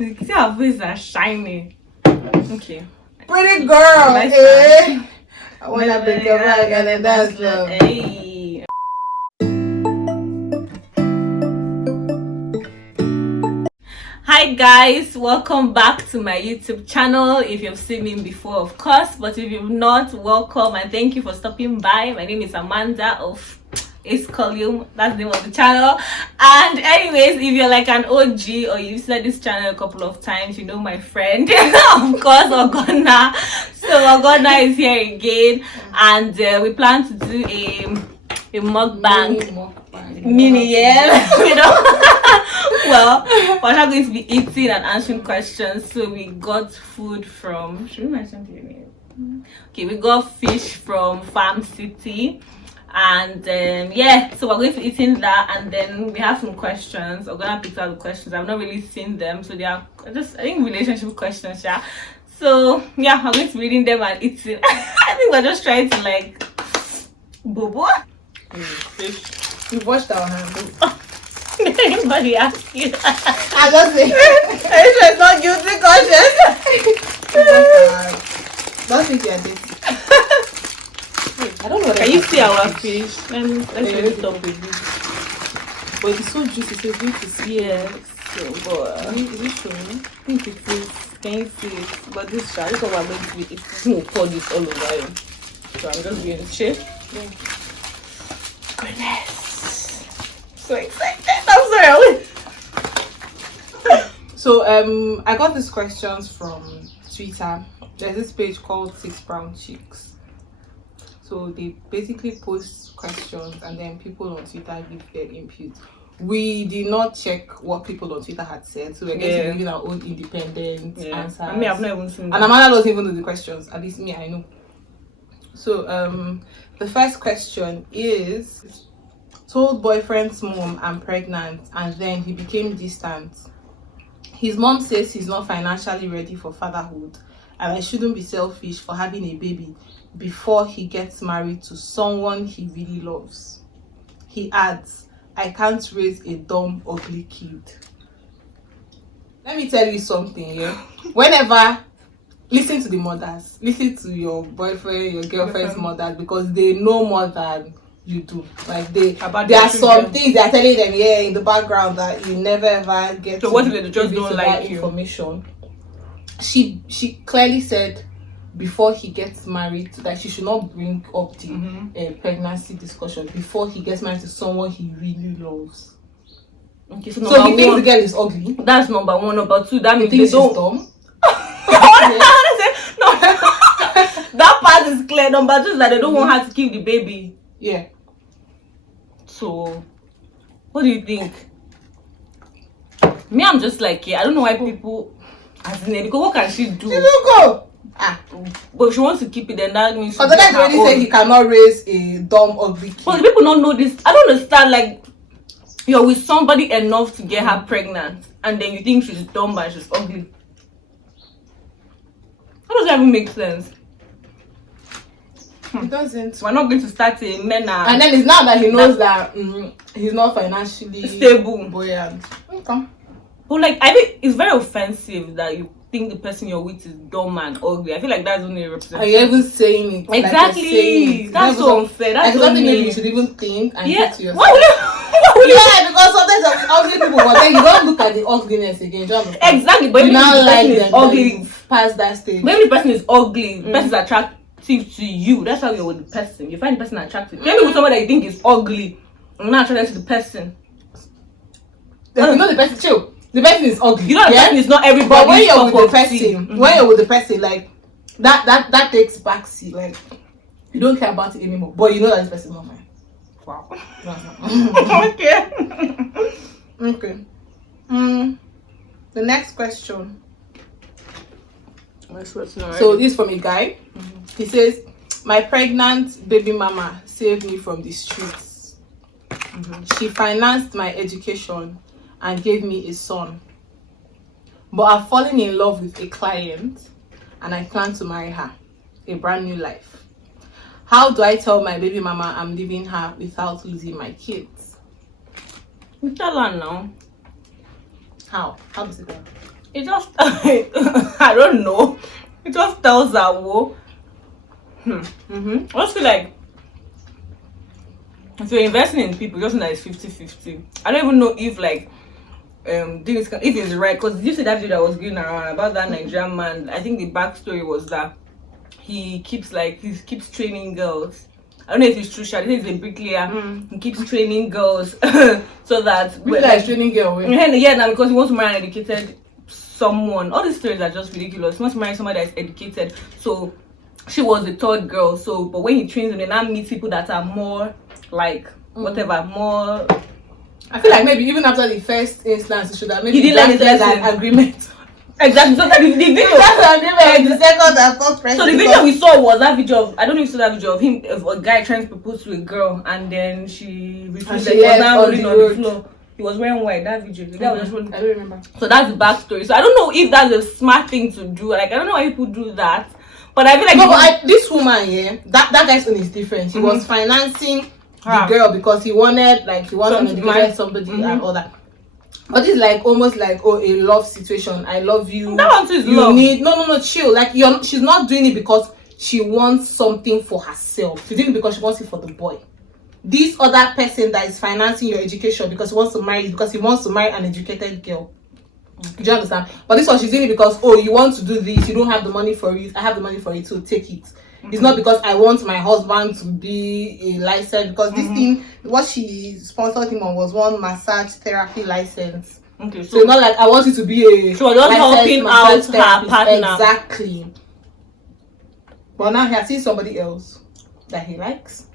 You can see our faces are shiny. Okay. Pretty girl, eh? I wanna break your back and then dance love. Hey. Hi guys, welcome back to my YouTube channel. If you've seen me before, of course, but if you've not, welcome and thank you for stopping by. My name is Amanda of It's Column, that's the name of the channel. And anyways, if you're like an OG or you've seen this channel a couple of times, you know my friend of course, Ogonna. So Ogonna is here again, and we plan to do a mukbang mini, yeah. You know. Well, we're not going to be eating and answering questions. So we got food from, should we mention the name? Okay, we got fish from Farm City. And yeah, so we're going to be eating that, and then we have some questions. I'm gonna pick out the questions. I've not really seen them, so they are just, I think, relationship questions, yeah. So yeah, I'm going to be reading them and eating. I think we're just trying to like bobo. Fish. We've washed our hands. Anybody ask you? I just say it's not guilty conscious. Don't think you're this. I don't know. Can you see our fish? Let's show it up with this. But it's so juicy, so juicy. Yes. So, but Is it true? I think it is. Can you see it? But this shot, this is what we're going to be. It's going to pour this all over you. So I'm just going to check. Yeah. Goodness. So excited. I'm sorry. So I got these questions from Twitter. There's this page called 6 Brown Chicks. So they basically post questions and then people on Twitter give their input. We did not check what people on Twitter had said, so we're going to be giving our own independent answers. I mean, I've not even seen and Amanda doesn't even know the questions. At least me, I know. So the first question is: told boyfriend's mom I'm pregnant, and then he became distant. His mom says he's not financially ready for fatherhood, and I shouldn't be selfish for having a baby before he gets married to someone he really loves. He adds, I can't raise a dumb, ugly kid. Let me tell you something, yeah? Whenever, listen to the mothers, listen to your boyfriend, your girlfriend's mothers, because they know more than you do. Like there are some things they are telling them, yeah, in the background that you never ever get. So what if they just don't like you? Information. She clearly said before he gets married that she should not bring up the pregnancy discussion before he gets married to someone he really loves. Okay, so he thinks the girl is ugly. That's number one. Number two, that means they don't. She's dumb. No, that part is clear. Number two is that they don't want her to keep the baby. Yeah. So, what do you think? Me, I'm just like, yeah, I don't know why people, as in, because what can she do? She don't go. But she wants to keep it, then that means. Because the guy already said he cannot raise a dumb ugly kid. But people don't know this. I don't understand. Like, you're with somebody enough to get her pregnant, and then you think she's dumb and she's ugly. How does that even make sense? It doesn't. We're not going to start a mena. And then it's now that he knows that he's not financially stable. Buoyant. Okay. But like, I think it's very offensive that you think the person you're with is dumb and ugly. I feel like that's only a representation. Are you even saying it? Exactly. Like saying it. That's so unfair. That's like something maybe you should even think and yeah. say to yourself. Yeah, because sometimes there are ugly people, but then you don't look at the ugliness again. Exactly, but you now like them ugly past that stage. Maybe the person is ugly, the person is attractive to you. That's how you're with the person. You find the person attractive. Maybe with someone that you think is ugly, you're not attracted to the person. You know the person, chill. The person is ugly. You know the person is not everybody. But when you're with the person, when you're with the person, like that takes backseat. Like you don't care about it anymore. But you know that this person is not fine. Wow. Okay. Okay. The next question. So this is from a guy. He says, my pregnant baby mama saved me from the streets. She financed my education and gave me a son. But I've fallen in love with a client and I plan to marry her. A brand new life. How do I tell my baby mama I'm leaving her without losing my kids? You tell her now. How? How does it go? It just I don't know. It just tells that whoa. I just feel like if you're investing in people, just like 50-50. I don't even know if like this if it's right, because did you see that video that was going around about that Nigerian man? I think the backstory was that he keeps training girls. I don't know if it's true. I think he's a bricklayer. He keeps training girls so that like training girl. Yeah, now because he wants to marry an educated someone. All these stories are just ridiculous. He wants to marry somebody that's educated. So she was the third girl. So, but when he trains them, they now meet people that are more like whatever, more. I feel like maybe even after the first instance, he should have maybe he didn't learn his lesson. An agreement. Exactly. So that the video. The second and third president. So the video we saw was that video of, I don't know if you saw that video of him, of a guy trying to propose to a girl, and then she refused. He was now rolling on the floor. He was wearing white. That video, the guy was just rolling. I don't remember. So that's the backstory. So I don't know if that's a smart thing to do. Like I don't know why people do that, but I feel like no. But this woman, yeah, that guy's own is different. He was financing the girl because he wanted to educate somebody and all that. But it's like almost like a love situation. I love you. That one too is you love. No, chill. Like she's not doing it because she wants something for herself. She's doing it because she wants it for the boy. This other person that is financing your education because he wants to marry an educated girl. Do you understand? But this one she's doing it because you want to do this, you don't have the money for it. I have the money for it, so take it. It's not because I want my husband to be a license, because this thing, what she sponsored him on was one massage therapy license. Okay, so not like I want you to be a so just helping out her partner. Exactly. But now he has seen somebody else that he likes.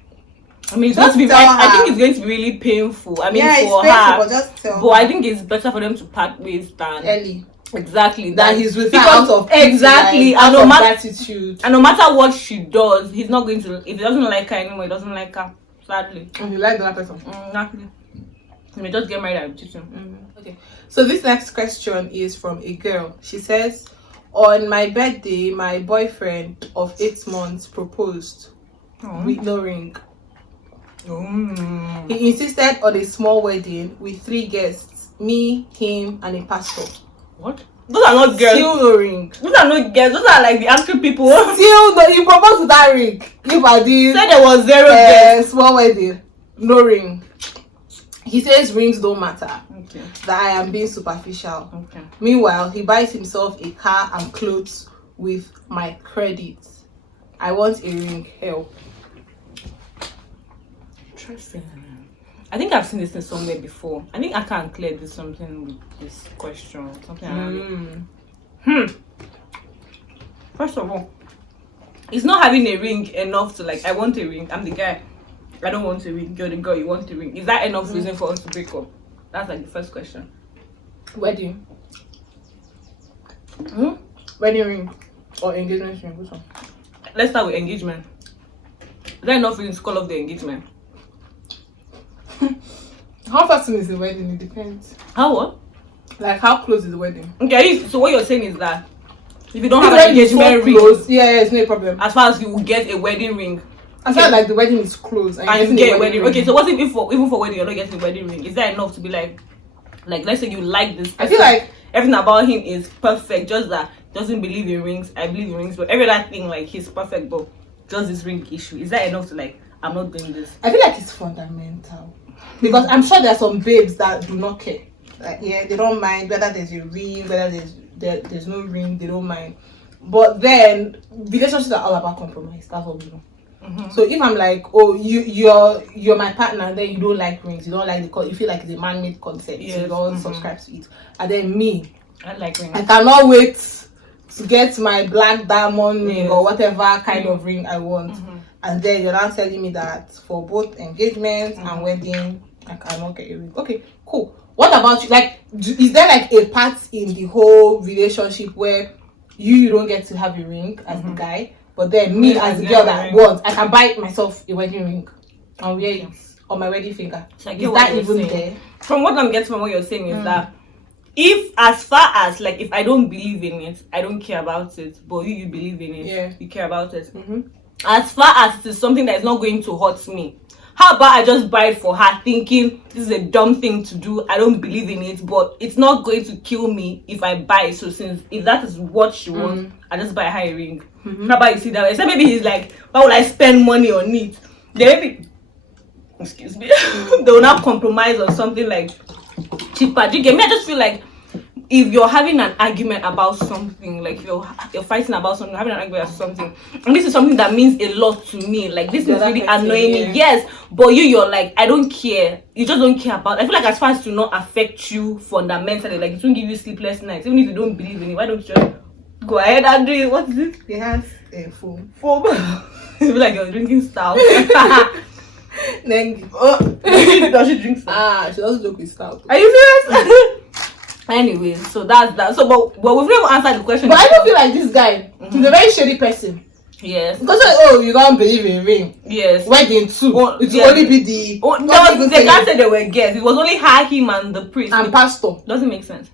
I mean, it's going to be I think it's going to be really painful. I mean, for her. But just tell her. I think it's better for them to part ways than early. Exactly. That he's with her out of exactly like, out of gratitude. And no matter what she does, he's not going to. If he doesn't like her anymore, he doesn't like her. Sadly. And he likes that person. Exactly. He may just get married and cheat him. Okay. So this next question is from a girl. She says, on my birthday, my boyfriend of 8 months proposed with no ring. He insisted on a small wedding with 3 guests, me, him, and a pastor. What? Those are not girls. Still no ring. Those are not girls. Those are like the actual people. Still no. You proposed with that ring. If I did, said there was 0 guests. Small wedding, no ring. He says rings don't matter. Okay. That I am being superficial. Okay. Meanwhile, he buys himself a car and clothes with my credit. I want a ring. Help. Interesting. I think I've seen this in somewhere before. I think I can clear this something with this question. Something First of all, it's not having a ring enough to like, I want a ring. I'm the guy. I don't want a ring. You're the girl. You want a ring. Is that enough reason for us to break up? That's like the first question. Wedding. Wedding ring or engagement ring? Which one? Let's start with engagement. Is that enough reason to call off the engagement? How fast is the wedding? It depends. How what? Like how close is the wedding? Okay, so what you're saying is that if you don't have an engagement ring, it's no problem. as far as you will get a wedding ring, as far as like the wedding is close and you get a wedding ring. Okay, so what if even for wedding you're not getting a wedding ring? Is that enough to be like let's say you like this person, I feel like everything about him is perfect, just that doesn't believe in rings. I believe in rings, but every other thing like he's perfect, but just this ring issue. Is that enough to like, I'm not doing this? I feel like it's fundamental. Because I'm sure there are some babes that do not care. Like, yeah, they don't mind whether there's a ring, whether there's no ring, they don't mind. But then relationships are all about compromise. That's what we know. So if I'm like, you're my partner, and then you don't like rings, you don't like you feel like it's a man-made concept, so you don't subscribe to it. And then me, I like rings. I cannot wait to get my black diamond ring or whatever kind of ring I want. And then you're now telling me that for both engagement and wedding, I cannot get a ring. Okay, cool. What about you? Like, is there like a part in the whole relationship where you don't get to have a ring as the guy, but then me as the girl that wants, I can buy myself a wedding ring and wear it on my wedding finger? So is that even there? From what I'm getting from what you're saying is that if as far as like, if I don't believe in it, I don't care about it, but you believe in it, you care about it. As far as it is something that is not going to hurt me, How about I just buy it for her, thinking this is a dumb thing to do, I don't believe in it, but it's not going to kill me if I buy it. So since if that is what she wants, I just buy her a ring. How about you see that? Except maybe he's like, why would I spend money on it? Then maybe, excuse me, they will not compromise on something like cheaper. Do you get me? I just feel like if you're having an argument about something, like you're fighting about something, having an argument about something, and this is something that means a lot to me, like this is really annoying me, yes, but you're like, I don't care, you just don't care about. I feel like as far as to not affect you fundamentally, like it won't give you sleepless nights, even if you don't believe in it, why don't you just go ahead and do it? What is it? It has a foam. You feel like you're drinking stout. Then does she drink stout? She doesn't drink with stout. Are you serious? Anyway, so that's that. So, but we've never answered the question. But I don't feel like this guy. He's a very shady person. Yes. Because oh, you don't believe in ring. Yes. Wedding too. Oh, it will yes. only be the. Oh, no, they can't say they were guests. It was only her, him, and the priest and pastor. Doesn't make sense.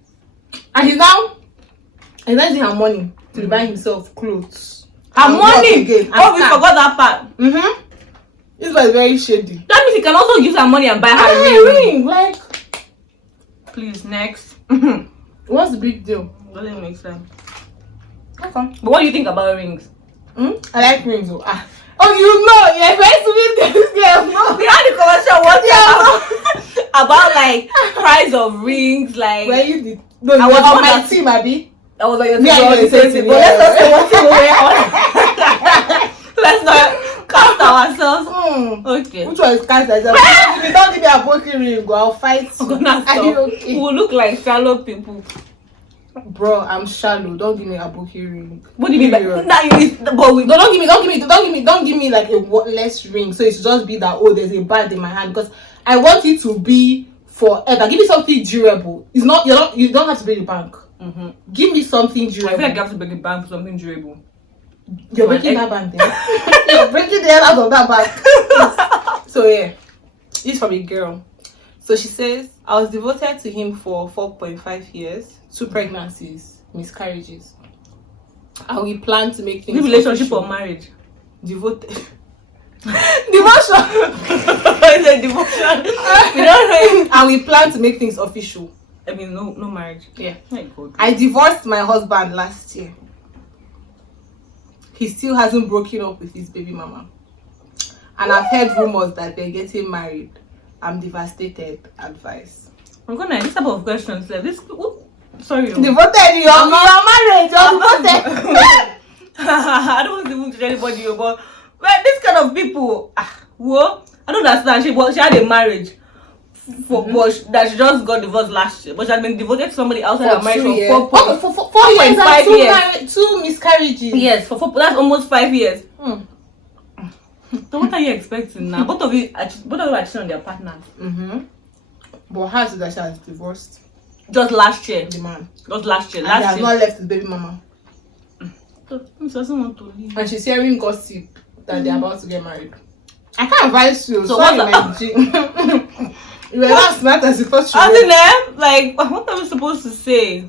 And he's now using her money to buy himself clothes. Her money. Oh, we forgot that part. This was very shady. That means he can also use her money and buy her ring. Like, please, next. What's the big deal? Doesn't make sense. Okay. But what do you think about rings? I like rings. Oh, you know, you're very sweet this girl. No. We had a conversation once about like price of rings, like where you did. No, I was on my team, Abby. I was like, your team. But let's not say what team we were on. Let's not cast ourselves. Okay. Which one is cast ourselves? If you don't give me a broken ring, I'll fight you. Are you okay? We will look like shallow people. Bro, I'm shallow. Don't give me a bookie ring. What do you mean by that? But we don't give me like a worthless ring. So it's just be that there's a band in my hand, because I want it to be forever. Give me something durable. You don't have to bring the bank. Give me something durable. I feel like you have to bring the bank for something durable. You're breaking that bank there. You're breaking the hell out of that bank. So yeah, this from a girl. So she says, I was devoted to him for 4.5 years, 2 pregnancies, miscarriages, and we plan to make things. New relationship or marriage? Devoted. Devotion. It's a devotion. We don't know. And we plan to make things official. I mean, no marriage. Yeah. My God. I divorced my husband last year. He still hasn't broken up with his baby mama, and I've heard rumors that they're getting married. I'm devastated. Advice. Ogonna, this type of questions. This. Sorry. Devoted. You're married. You're devoted. I don't want to even judge anybody, but this kind of people. Whoa. I don't understand. She had a marriage. That she just got divorced last year, but she had been devoted to somebody outside her marriage for 4.5 years. 2 miscarriages. Yes, that's almost 5 years. So what are you expecting now? Both of you are cheating on their partners. But how is it that she has divorced? Just last year. The man. Just last year. And he has not left his baby mama. He doesn't want to leave. And she's hearing gossip that they're about to get married. I can't advise you. So sorry, my G. You were not smart as you thought you were. Like, what are we supposed to say?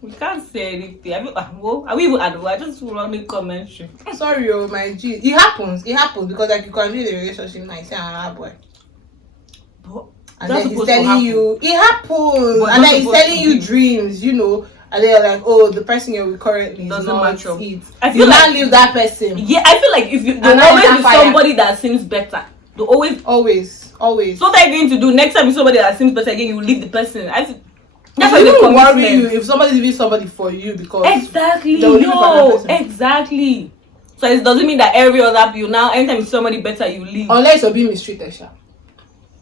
We can't say anything. Are we even advised? Just running commentary. Sorry, my G. It happens because like you can be in a relationship and say, boy. And then he's telling you it happens, and then he's telling you dreams, and then you're like, the person you're with currently doesn't not match up. It. I feel you can't leave that person. Yeah, I feel like if you always be somebody that seems better. They always. So what are you going to do next time? If somebody that seems better again, you leave the person. That's why they worry you if somebody's leaving somebody for you because exactly. Exactly. So it doesn't mean that every other people now anytime somebody better you leave. Unless you're being mistreated, Sha.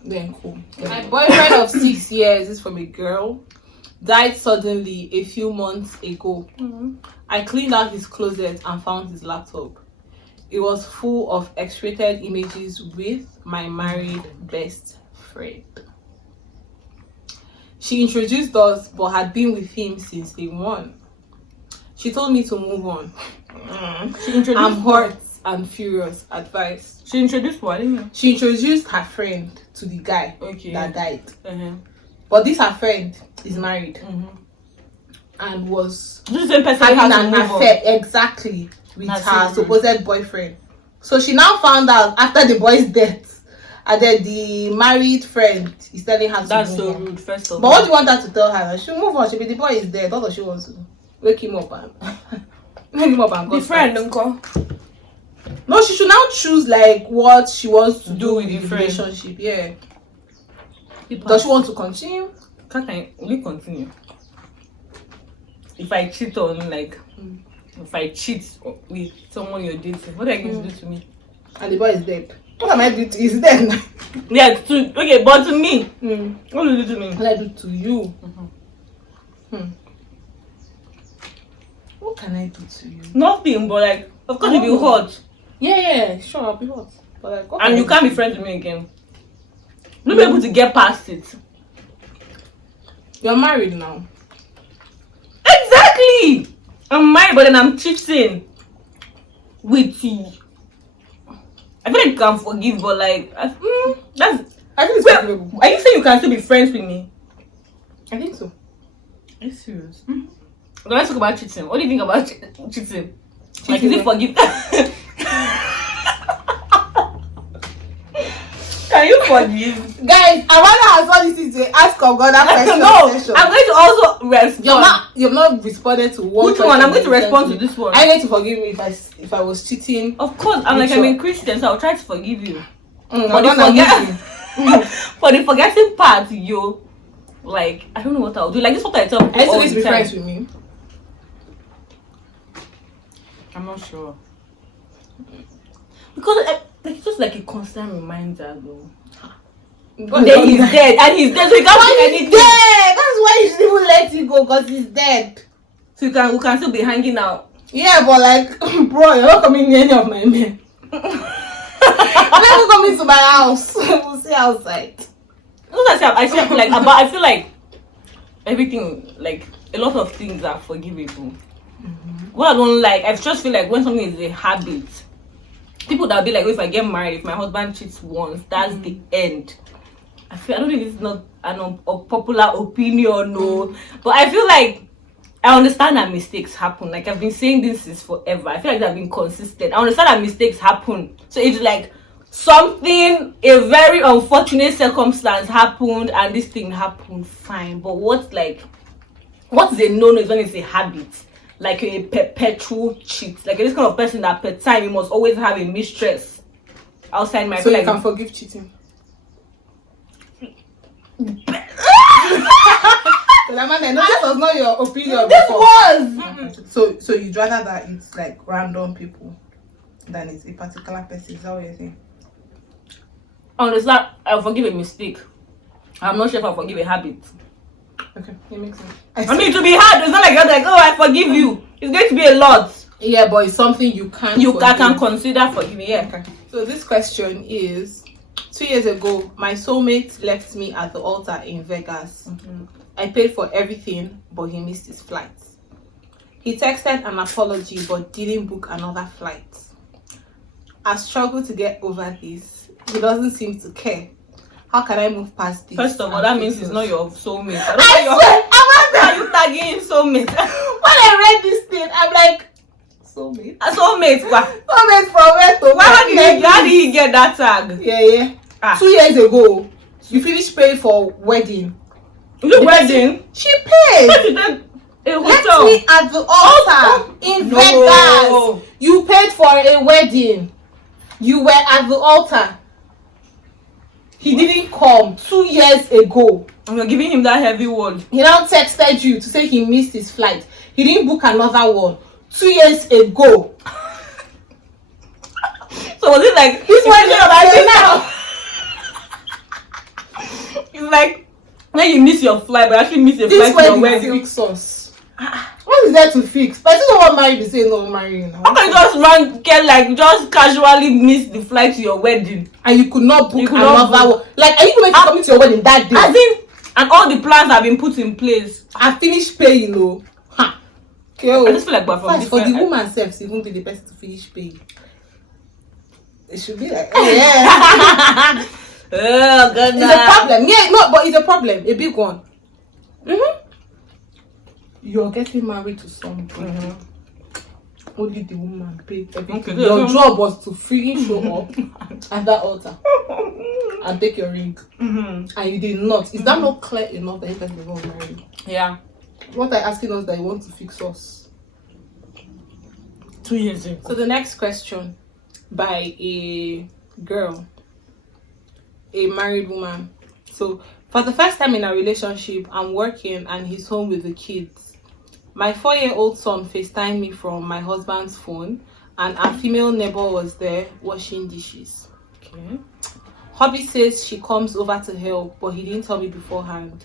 Then cool. My boyfriend of 6 years is from a girl. Died suddenly a few months ago. I cleaned out his closet and found his laptop. It was full of X-rated images with my married best friend. She introduced us but had been with him since day one. She told me to move on. I'm hurt and furious. Advice. She introduced what? She introduced her friend to the guy that died. But this her friend is married and was the same person having an affair with her supposed boyfriend. So she now found out after the boy's death And then the married friend is telling her to That's move so on. rude, first of But all. what do you want her to tell her? She move on. She be the boy is dead. What does she want to do? Wake him up and wake him up and go. The friend, uncle. No, she should now choose like what she wants to do with with the the friend. relationship. Yeah. Does she want to continue? We continue. If I cheat on if I cheat with someone you're dating, what are you going to do to me? And the boy is dead. What am I doing to you? He's dead now. Yeah, okay, but to me, what will you do to me? What I do to you? What can I do to you? Nothing, but like, of course, you'll be hot. Yeah, sure, I'll be hot. But like, what And can you I can't do? be friends with me again. You'll be able to get past it. You're married now. Exactly! I'm married, but then I'm cheating with you. I feel like you can forgive, but like, that's. I think it's Well, forgivable. are you saying you can still be friends with me? I think so. Are you serious? Okay, let's talk about cheating. What do you think about cheating? Like, Cheating, is it forgive? Can you forgive? Guys, Amanda has all this to ask Ogonna question. No, session. I'm going to also respond. You've not responded to one. Which one? I'm going to respond to this one. I need to forgive me if I was cheating. Of course, I'm Which I'm a one? Christian, so I'll try to forgive you. But For for the forgetting part, you like I don't know what I'll do. Like this is what I tell people I all used to the be time. friends with me. I'm not sure because it's just like a constant reminder, though. But Then he's dead, and he's dead, so you can't do he's anything. dead. That's why you shouldn't even let you go, because he's dead. So we can still be hanging out. Yeah, but like, bro, you're not coming near any of my men. You're not coming to my house. We'll see outside. I feel like everything, like a lot of things are forgivable. What I don't like, I just feel like when something is a habit, people that'll be like, oh, if I get married, if my husband cheats once, that's the end. I don't know if it's not an unpopular opinion, no, but I feel like I understand that mistakes happen. Like I've been saying this since forever. I feel like I've been consistent. I understand that mistakes happen. So it's like something, a very unfortunate circumstance happened and this thing happened, fine. But what's a no-no is when it's a habit. Like a perpetual cheat. Like this kind of person that per time you must always have a mistress outside my. So you like, can forgive cheating. Amanda, no, this was not your opinion. This before. was. So you'd rather that it's like random people than it's a particular person. Is that what you're saying? Understand? I'll forgive a mistake. I'm not sure if I'll forgive a habit. Okay, it makes sense. I mean, to be hard. It's not like you're like, oh, I forgive you. It's going to be a lot. Yeah, but it's something you can't. I can consider forgiving. Yeah. Okay. So this question is: 2 years ago, my soulmate left me at the altar in Vegas. I paid for everything, but he missed his flight. He texted an apology, but didn't book another flight. I struggle to get over this. He doesn't seem to care. How can I move past this? First of all, that means it's not your soulmate. I I don't know why you're tagging soulmate. when I read this thing, I'm like, soulmate? A soulmate. Soulmate from where to where? How did he get that tag? Yeah. 2 years ago, you finished paying for wedding. The wedding? She paid. A Left hotel. me at the altar in Vegas. You paid for a wedding. You were at the altar. He didn't come 2 years ago. And you're giving him that heavy word. He now texted you to say he missed his flight. He didn't book another one 2 years ago. So was it like This wedding now? It's like when you miss your flight, but actually miss your This flight to your wedding wedding. fix us. What is there to fix? But you don't want married to say no marrying now. How can you just casually miss the flight to your wedding? And you could not book could not another one. Like, are you going to come to your wedding that day? As in, and all the plans have been put in place. I finished paying, though. Ha. Okay, I just feel like we're from for the different. woman self, even be the person to finish paying. It should be like, yeah. Oh god, It's a problem. Yeah, no, but it's a problem. A big one. You're getting married to somebody. Only the woman paid everything. Okay, Your job was to freaking show up at that altar. and take your ring, and you did not. Is that not clear enough that you guys are not married? Yeah. What are you asking us that you want to fix us? 2 years ago. So the next question by a girl, a married woman. So for the first time in a relationship, I'm working and he's home with the kids. My 4-year-old son FaceTimed me from my husband's phone, and our female neighbor was there washing dishes. Okay. Hobby says she comes over to help, but he didn't tell me beforehand.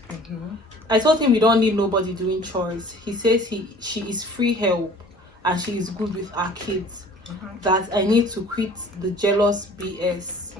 I told him we don't need nobody doing chores. He says she is free help and she is good with our kids. That I need to quit the jealous BS.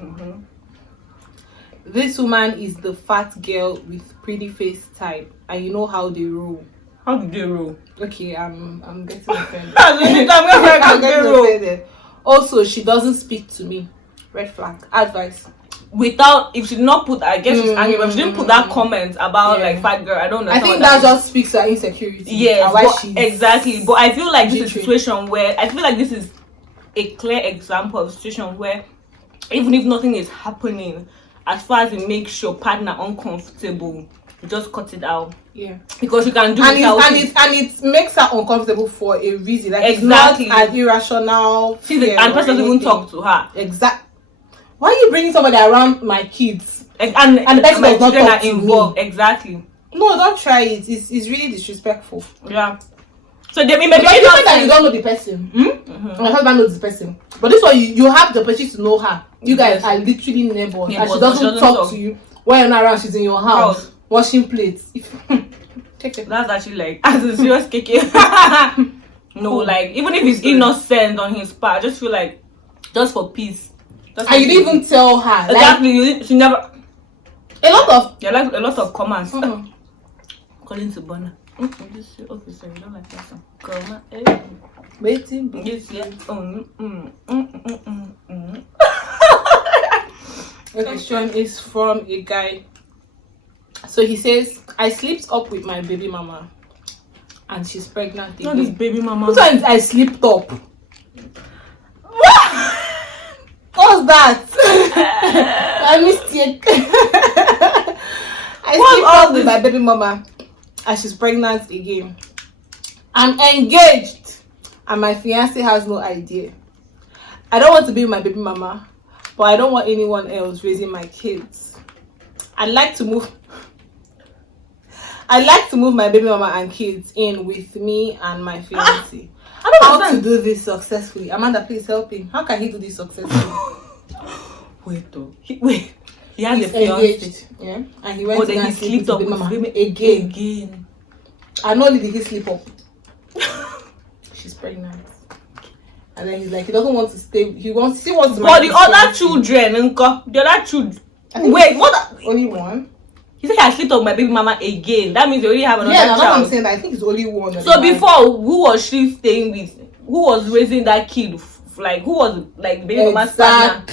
This woman is the fat girl with pretty face type, and you know how they roll. How did they roll? Okay, I'm getting offended. I'm getting offended. Also, she doesn't speak to me. Red flag. Advice. Without, if she did not put, I guess she's angry, but if she didn't put that comment about like fat girl, I don't know. I think that just speaks to her insecurity. Yes, why exactly. But I feel like this is a situation where I feel like this is a clear example of a situation where even if nothing is happening, as far as it makes your partner uncomfortable, you just cut it out. Yeah, because you can do and it makes her uncomfortable for a reason. Like exactly, it's not an irrational. And person doesn't even talk to her. Exactly. Why are you bringing somebody around my kids? And the person does not talk to me. Exactly. No, don't try it. It's really disrespectful. Yeah. So they maybe you know that you don't know the person. My husband knows the person, but this one you have the opportunity to know her. You guys are literally neighbors, and she doesn't talk to you when you're not around. She's in your house washing plates. Take it. That's actually like as a serious keke. No, like even if it's innocent on his part, I just feel like just for peace. And you didn't even tell her. Exactly. She never. A lot of comments. Calling to Bonner. Okay, sorry, you don't like that song. Girl, waiting. Yes, yeah. The question is from a guy. So he says, I slept up with my baby mama and she's pregnant again. Not this baby mama. Which one is I slept up? What's that? I mistake. I slept up with my baby mama and she's pregnant again. I'm engaged and my fiance has no idea. I don't want to be with my baby mama, but I don't want anyone else raising my kids. I'd like to move my baby mama and kids in with me and my fiance. I don't How understand. to do this successfully? Amanda, please help him. How can he do this successfully? Wait. He has He's a fiance. engaged, yeah, and he went to then he slept up with mama baby again. I know did he sleep up? She's pregnant, and then he's like he doesn't want to stay. He wants to. But the other children, the other children. Wait, what? Only one. He said I slept up with my baby mama again. That means they already have another child. Yeah, I'm saying that. I think it's only one. So before, who was she staying with? Who was raising that kid? Like who was like baby mama's partner?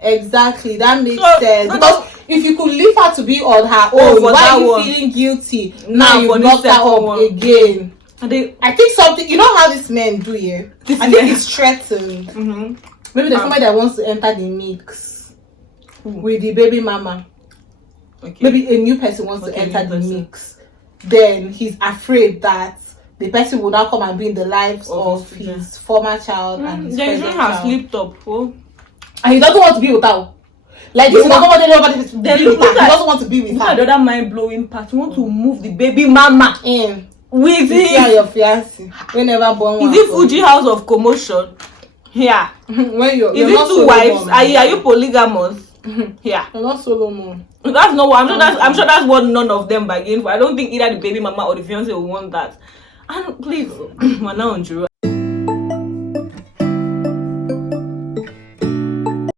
Exactly. That makes sense. Because if you could leave her to be on her own, why are you feeling guilty? Now you knocked her up again. I think something. You know how these men do here. I think it's threatened. Maybe there's somebody that wants to enter the mix with the baby mama. Okay. Maybe a new person wants to enter the mix. Then he's afraid that the person will now come and be in the lives of his former child and his present child. Have slipped up. And he doesn't want to be with her. Like this, he doesn't want anybody to be with her. He doesn't want to be with her. The other mind-blowing part. You want to move the baby mama in with him. Yeah, your fiancé. Whenever born one. Is it Fuji House of Commotion? Yeah. When you're is it two wives? Are you polygamous? Yeah. You're not solo mom. That's not what I'm sure that's what none of them bargain for. I don't think either the baby mama or the fiance will want that. And please, we're now on Juro.